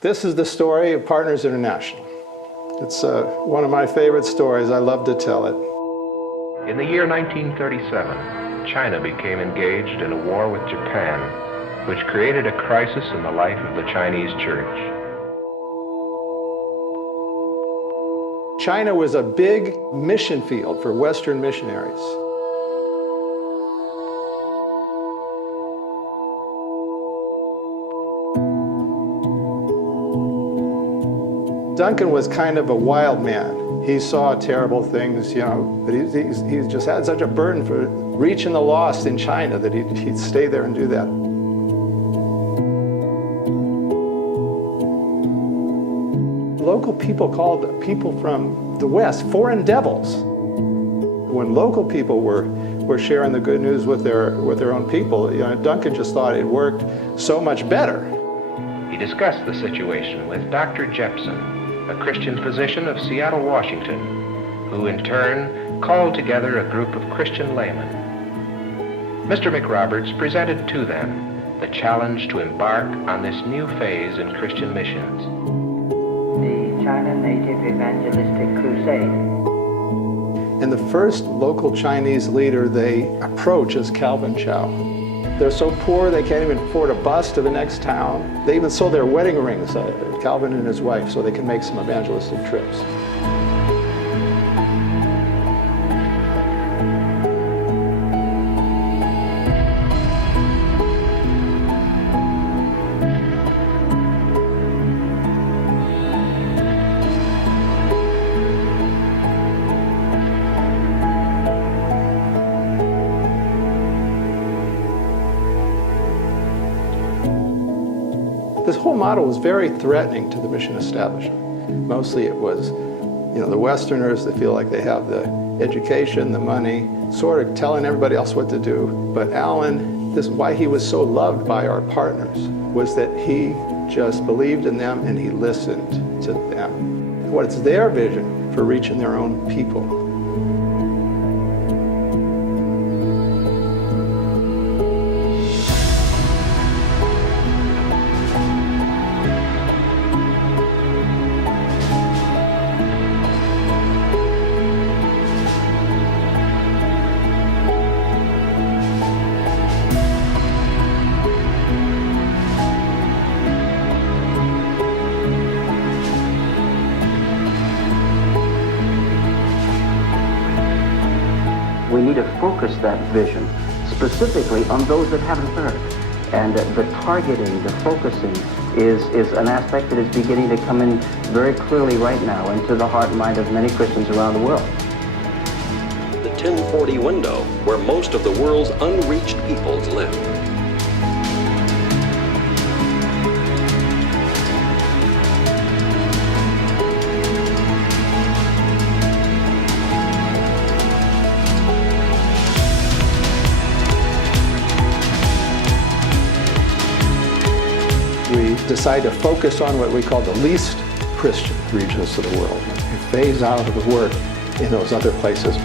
This is the story of Partners International. It's one of my favorite stories. I love to tell it. In the year 1937, China became engaged in a war with Japan, which created a crisis in the life of the Chinese church. China was a big mission field for Western missionaries. Duncan was kind of a wild man. He saw terrible things, but he just had such a burden for reaching the lost in China that he'd stay there and do that. Local people called people from the West foreign devils. When local people were sharing the good news with their own people, Duncan just thought it worked so much better. He discussed the situation with Dr. Jepson, a Christian physician of Seattle, Washington, who in turn called together a group of Christian laymen. Mr. McRoberts presented to them the challenge to embark on this new phase in Christian missions. The China Native Evangelistic Crusade. And the first local Chinese leader they approach is Calvin Chow. They're so poor they can't even afford a bus to the next town. They even sold their wedding rings, Calvin and his wife, so they can make some evangelistic trips. This whole model was very threatening to the mission establishment. Mostly it was, the Westerners that feel like they have the education, the money, sort of telling everybody else what to do. But Allen, this is why he was so loved by our partners, was that he just believed in them and he listened to them. What's their vision for reaching their own people? We need to focus that vision specifically on those that haven't heard. And the targeting, the focusing is an aspect that is beginning to come in very clearly right now into the heart and mind of many Christians around the world. The 1040 window, where most of the world's unreached peoples live. We decide to focus on what we call the least Christian regions of the world and phase out of the work in those other places.